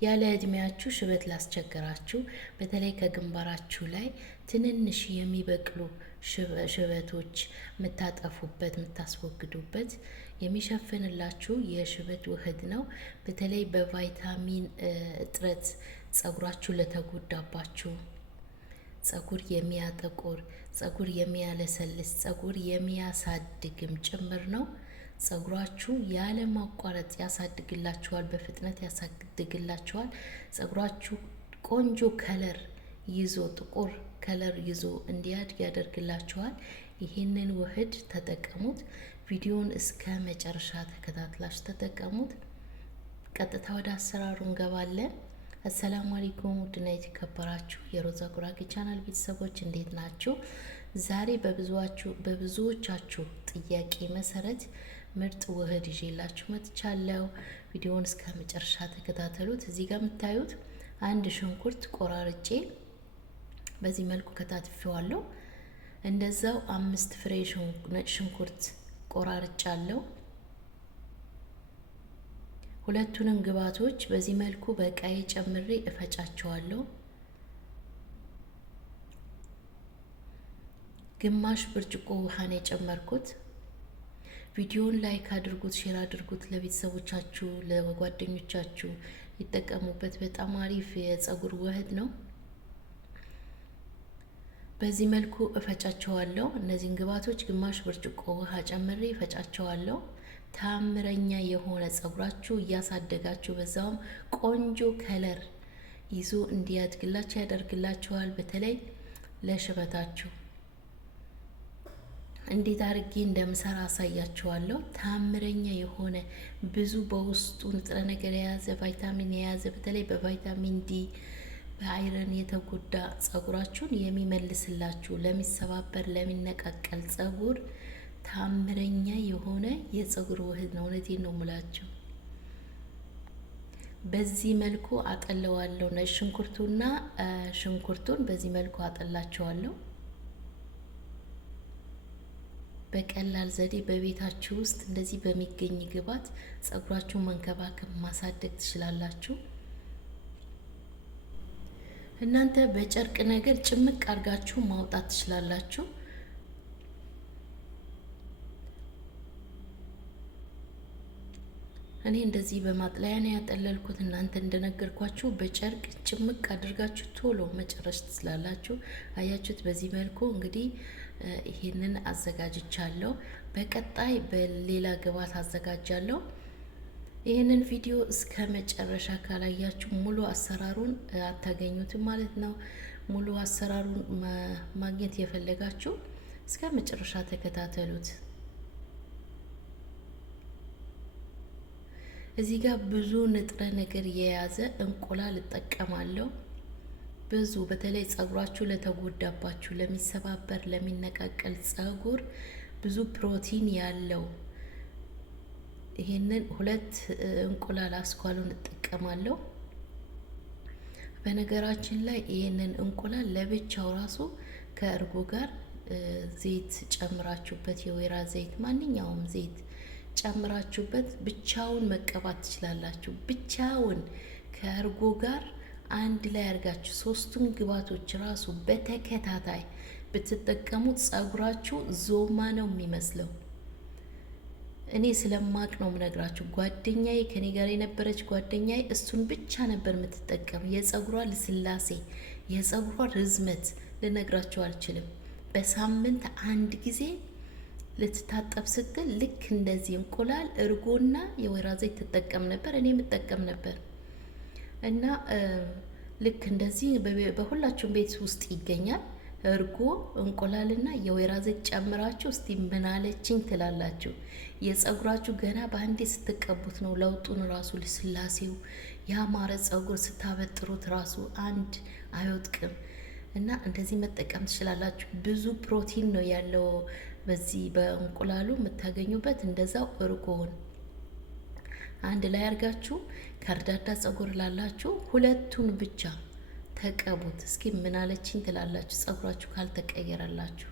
ያለ እድሜያችሁ ሽበት ላስቸገራችሁ፣ በተለይ ከግንባራችሁ ላይ ትንንሽ የሚበቅሉ ሽበቶች የምታጠፉበት የምታስወግዱበት የሚሸፍንላችሁ የሽበት ውህድ ነው። በተለይ በቫይታሚን እጥረት ጸጉራችሁ ለተጎዳባችሁ፣ ጸጉር የሚያጠቁር፣ ጸጉር የሚያለሰልስ፣ ጸጉር የሚያሳድግም ጭምር ነው። ጸጉራችሁ ያለ ማቋረጥ ያሳድግላችኋል፣ በፍጥነት ያሳድግላችኋል። ጸጉራችሁ ቆንጆ ከለር ይዞ ጥቁር ከለር ይዞ እንዲያድግ ያደርግላችኋል። ይህንን ውህድ ተጠቀሙት። ቪዲዮውን እስከ መጨረሻ ተከታትላችሁ ተጠቀሙት። ቀጥታ ወደ አሰራሩ እንገባለን። አሰላሙ አለይኩም ውድና የተከበራችሁ የሮዛ ጉራጌ ቻናል ቤተሰቦች እንዴት ናችሁ? ዛሬ በብዙዎቻችሁ ጥያቄ መሰረት ምርጥ ውህድ ይዤላችሁ መጥቻለሁ። ቪዲዮውን እስከ መጨረሻ ተከታተሉት። እዚህ ጋር የምታዩት አንድ ሽንኩርት ቆራርጬ በዚህ መልኩ ከታትፌዋለሁ። እንደዛው 5 ፍሬ ሽንኩርት ቆራርጫለሁ። ሁለቱንም ግብአቶች በዚህ መልኩ በቃይ ጨምሬ እፈጫቸዋለሁ። ግማሽ ብርጭቆ ውሃን የጨመርኩት። ቪዲዮውን ላይክ አድርጉት፣ ሼር አድርጉት፣ ለቤተሰቦቻችሁ ለጓደኞቻችሁ ይጠቀሙበት። በጣም አሪፍ የጸጉር ውህድ ነው። በዚህ መልኩ እፈጫቸዋለሁ። እነዚህን ግብአቶች ግማሽ ብርጭቆ ውሃ ጨምሬ እፈጫቸዋለሁ። ታምረኛ የሆነ ጸጉራችሁ እያሳደጋችሁ በዛውም ቆንጆ ከለር ይዞ እንዲያድግላችሁ ያደርግላችኋል። በተለይ ለሽበታችሁ እንዴት አድርጌ እንደምሰራ አሳያችኋለሁ። ታምረኛ የሆነ ብዙ በውስጡ ንጥረ ነገር የያዘ ቫይታሚን የያዘ በተለይ በቫይታሚን ዲ በአይረን የተጎዳ ጸጉራችሁን የሚመልስላችሁ ለሚሰባበር ለሚነቃቀል ጸጉር ታምረኛ የሆነ የጸጉር ውህድ ነው። እውነቴን ነው የምላችሁ። በዚህ መልኩ አጠለዋለሁ። ነጭ ሽንኩርቱና ሽንኩርቱን በዚህ መልኩ አጠላቸዋለሁ። በቀላል ዘዴ በቤታችሁ ውስጥ እንደዚህ በሚገኝ ግብአት ጸጉራችሁን መንከባከብ ማሳደግ ትችላላችሁ። እናንተ በጨርቅ ነገር ጭምቅ አድርጋችሁ ማውጣት ትችላላችሁ። እኔ እንደዚህ በማጥለያ ነው ያጠለልኩት። እናንተ እንደነገርኳችሁ በጨርቅ ጭምቅ አድርጋችሁ ቶሎ መጨረስ ትችላላችሁ። አያችሁት? በዚህ መልኩ እንግዲህ ይሄንን አዘጋጅቻለሁ። በቀጣይ በሌላ ግብአት አዘጋጃለሁ። ይህንን ቪዲዮ እስከ መጨረሻ ካላያችሁ ሙሉ አሰራሩን አታገኙትም ማለት ነው። ሙሉ አሰራሩን ማግኘት የፈለጋችሁ እስከ መጨረሻ ተከታተሉት። እዚህ ጋር ብዙ ንጥረ ነገር የያዘ እንቁላል እጠቀማለሁ። ብዙ በተለይ ጸጉራችሁ ለተጎዳባችሁ፣ ለሚሰባበር፣ ለሚነቃቀል ጸጉር ብዙ ፕሮቲን ያለው ይሄንን 2 እንቁላል አስኳሉን እጠቀማለሁ። በነገራችን ላይ ይሄንን እንቁላል ለብቻው ራሱ ከእርጎ ጋር ዘይት ጨምራችሁበት፣ የወይራ ዘይት ማንኛውም ዘይት ጨምራችሁበት ብቻውን መቀባት ትችላላችሁ። ብቻውን ከእርጎ ጋር አንድ ላይ አድርጋችሁ 3ቱን ግብአቶች ራሱ በተከታታይ ብትጠቀሙት ጸጉራችሁ ዞማ ነው የሚመስለው። እኔ ስለማቅ ነው የምነግራችሁ። ጓደኛዬ ከኔ ጋር የነበረች ጓደኛዬ እሱን ብቻ ነበር የምትጠቀም። የጸጉሯ ልስላሴ፣ የጸጉሯ ርዝመት ልነግራችሁ አልችልም። በሳምንት 1 ጊዜ ልትታጠብ ስትል ልክ እንደዚህ እንቁላል እርጎና የወይራ ዘይት ትጠቀም ነበር። እኔ የምጠቀም ነበር እና ልክ እንደዚህ በሁላችሁም ቤት ውስጥ ይገኛል። እርጎ እንቁላልና የወይራ ዘይት ጨምራችሁ እስቲ ምን አለችኝ ትላላችሁ። የጸጉራችሁ ገና በአንዴ ስትቀቡት ነው ለውጡን ራሱ ልስላሴው ያማረ ጸጉር ስታበጥሩት ራሱ አንድ አይወጥቅም። እና እንደዚህ መጠቀም ትችላላችሁ። ብዙ ፕሮቲን ነው ያለው በዚህ በእንቁላሉ የምታገኙበት። እንደዛው እርጎውን አንድ ላይ አድርጋችሁ ከርዳዳ ጸጉር ላላችሁ 2ቱን ብቻ ተቀቡት። እስኪ ምን አለችኝ ትላላችሁ ጸጉራችሁ ካልተቀየረላችሁ።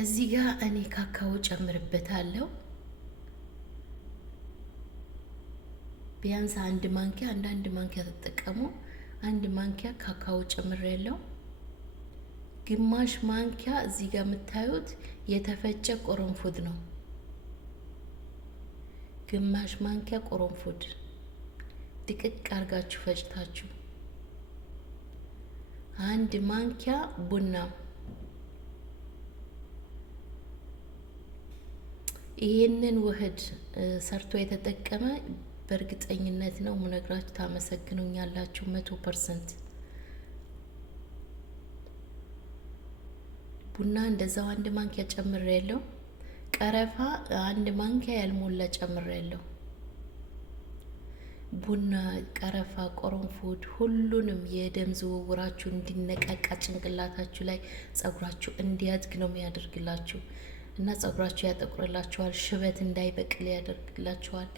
እዚህ ጋር እኔ ካካዎ ጨምርበታለሁ። ቢያንስ አንድ ማንኪያ አንድ ማንኪያ ተጠቀሙ። አንድ ማንኪያ ካካኦ ጨምሬያለሁ። ግማሽ ማንኪያ እዚህ ጋር የምታዩት የተፈጨ ቅርንፉድ ነው። ግማሽ ማንኪያ ቅርንፉድ ድቅቅ አርጋችሁ ፈጭታችሁ። አንድ ማንኪያ ቡና። ይሄንን ውህድ ሰርቶ የተጠቀመ በእርግጠኝነት ነው ምነግራችሁ ታመሰግኑኛላችሁ 100%። ቡና እንደዛው አንድ ማንኪያ ጨምሬያለሁ። ቀረፋ አንድ ማንኪያ ያልሞላ ጨምሬያለሁ። ቡና፣ ቀረፋ፣ ቅርንፉድ ሁሉንም የደም ዝውውራችሁ እንዲነቃቃ ጭንቅላታችሁ ላይ ጸጉራችሁ እንዲያድግ ነው የሚያደርግላችሁ እና ጸጉራችሁ ያጠቁርላችኋል፣ ሽበት እንዳይበቅል ያደርግላችኋል።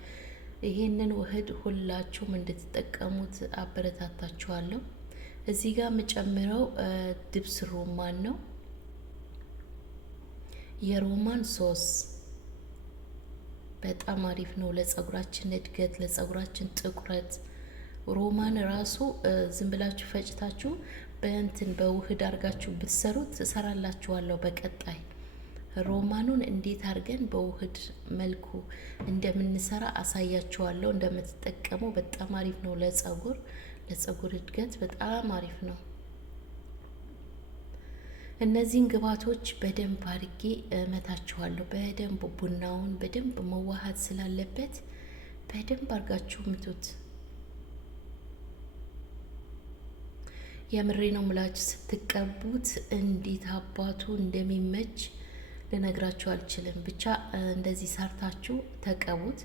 ይሄንን ውህድ ሁላችሁም እንድትጠቀሙት አበረታታችኋለሁ። እዚህ ጋር የምጨምረው ድብስ ሮማን ነው። የሮማን ሶስ በጣም አሪፍ ነው ለጸጉራችን እድገት፣ ለጸጉራችን ጥቁረት። ሮማን ራሱ ዝም ብላችሁ ፈጭታችሁ በእንትን በውህድ አድርጋችሁ ብትሰሩት እሰራላችኋለሁ በቀጣይ። ሮማኑን እንዴት አድርገን በውህድ መልኩ እንደምንሰራ አሳያችኋለሁ። እንደምትጠቀሙ በጣም አሪፍ ነው ለጸጉር እድገት በጣም አሪፍ ነው። እነዚህን ግብአቶች በደንብ አድርጌ እመታችኋለሁ። በደንብ ቡናውን በደንብ መዋሃድ ስላለበት በደንብ አድርጋችሁ ምቱት። የምሬ ነው ምላችሁ ስትቀቡት እንዴት አባቱ እንደሚመች ልነግራችሁ አልችልም። ብቻ እንደዚህ ሰርታችሁ ተቀቡት።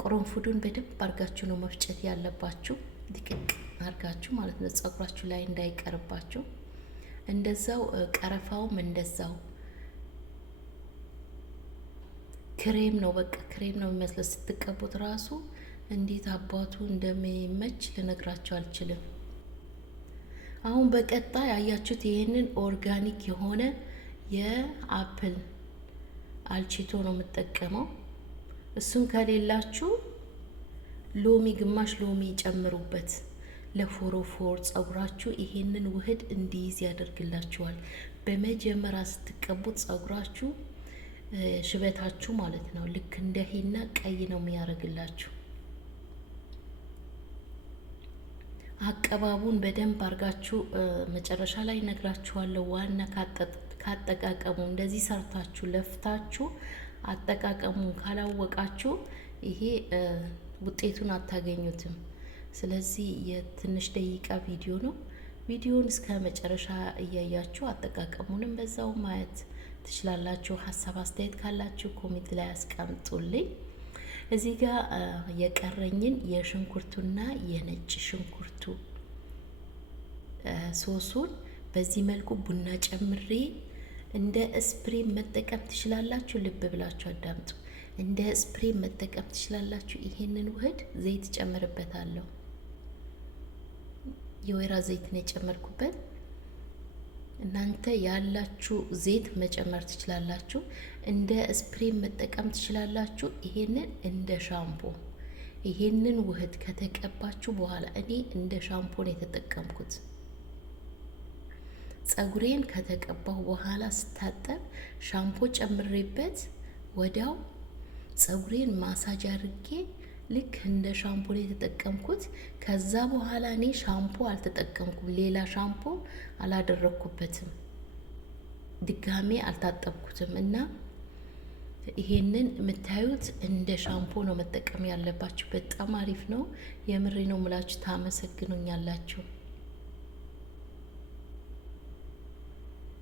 ቅርንፉዱን በደንብ አድርጋችሁ ነው መፍጨት ያለባችሁ፣ ድቅቅ አድርጋችሁ ማለት ነው፣ ጸጉራችሁ ላይ እንዳይቀርባችሁ። እንደዛው ቀረፋውም እንደዛው ክሬም ነው፣ በቃ ክሬም ነው የሚመስለው ስትቀቡት ራሱ እንዴት አባቱ እንደሚመች ልነግራችሁ አልችልም። አሁን በቀጣይ አያችሁት ይሄንን ኦርጋኒክ የሆነ የአፕል አልቺቶ ነው የምጠቀመው። እሱን ከሌላችሁ ሎሚ፣ ግማሽ ሎሚ ጨምሩበት። ለፎሮፎር ጸጉራችሁ ይሄንን ውህድ እንዲይዝ ያደርግላችኋል። በመጀመሪያ ስትቀቡት ጸጉራችሁ ሽበታችሁ ማለት ነው ልክ እንደ ሂና ቀይ ነው የሚያደርግላችሁ። አቀባቡን በደንብ አርጋችሁ መጨረሻ ላይ ነግራችኋለሁ። ዋና ካጠቃቀሙ እንደዚህ ሰርታችሁ ለፍታችሁ አጠቃቀሙን ካላወቃችሁ ይሄ ውጤቱን አታገኙትም። ስለዚህ የትንሽ ደቂቃ ቪዲዮ ነው። ቪዲዮውን እስከ መጨረሻ እያያችሁ አጠቃቀሙንም በዛው ማየት ትችላላችሁ። ሀሳብ አስተያየት ካላችሁ ኮሜንት ላይ አስቀምጡልኝ። እዚህ ጋር የቀረኝን የሽንኩርቱና የነጭ ሽንኩርቱ ሶሱን በዚህ መልኩ ቡና ጨምሬ እንደ ስፕሬ መጠቀም ትችላላችሁ። ልብ ብላችሁ አዳምጡ። እንደ ስፕሬ መጠቀም ትችላላችሁ። ይሄንን ውህድ ዘይት ጨምርበታለሁ። የወይራ ዘይት ነው የጨመርኩበት። እናንተ ያላችሁ ዘይት መጨመር ትችላላችሁ። እንደ ስፕሬ መጠቀም ትችላላችሁ። ይሄንን እንደ ሻምፖ ይሄንን ውህድ ከተቀባችሁ በኋላ እኔ እንደ ሻምፖ ነው የተጠቀምኩት። ጸጉሬን ከተቀባሁ በኋላ ስታጠብ ሻምፖ ጨምሬበት ወዲያው ጸጉሬን ማሳጅ አድርጌ ልክ እንደ ሻምፖ ነው የተጠቀምኩት። ከዛ በኋላ እኔ ሻምፖ አልተጠቀምኩም፣ ሌላ ሻምፖ አላደረኩበትም፣ ድጋሜ አልታጠብኩትም። እና ይሄንን የምታዩት እንደ ሻምፖ ነው መጠቀም ያለባችሁ። በጣም አሪፍ ነው። የምሬ ነው ምላችሁ፣ ታመሰግኑኛላችሁ።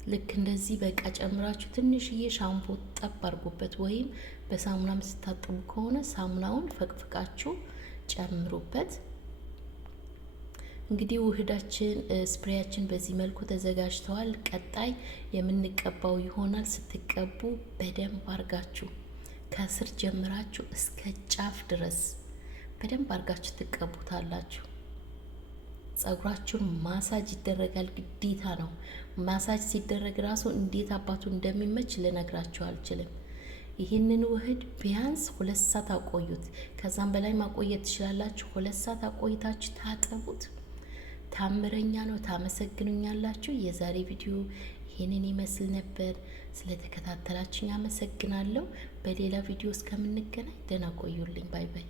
ልክ እንደዚህ በቃ ጨምራችሁ ትንሽዬ ሻምፖ ጠብ አድርጉበት፣ ወይም በሳሙና ስታጥቡ ከሆነ ሳሙናውን ፈቅፍቃችሁ ጨምሩበት። እንግዲህ ውህዳችን ስፕሬያችን በዚህ መልኩ ተዘጋጅተዋል። ቀጣይ የምንቀባው ይሆናል። ስትቀቡ በደንብ አርጋችሁ ከስር ጀምራችሁ እስከ ጫፍ ድረስ በደንብ አርጋችሁ ትቀቡታላችሁ። ጸጉራችሁን ማሳጅ ይደረጋል፣ ግዴታ ነው። ማሳጅ ሲደረግ ራሱ እንዴት አባቱ እንደሚመች ልነግራችሁ አልችልም። ይህንን ውህድ ቢያንስ 2 ሰዓት አቆዩት። ከዛም በላይ ማቆየት ትችላላችሁ። 2 ሰዓት አቆይታችሁ ታጠቡት። ታምረኛ ነው። ታመሰግኑኛላችሁ። የዛሬ ቪዲዮ ይህንን ይመስል ነበር። ስለተከታተላችሁኝ አመሰግናለሁ። በሌላ ቪዲዮ እስከምንገናኝ ደህና ቆዩልኝ። ባይ ባይ።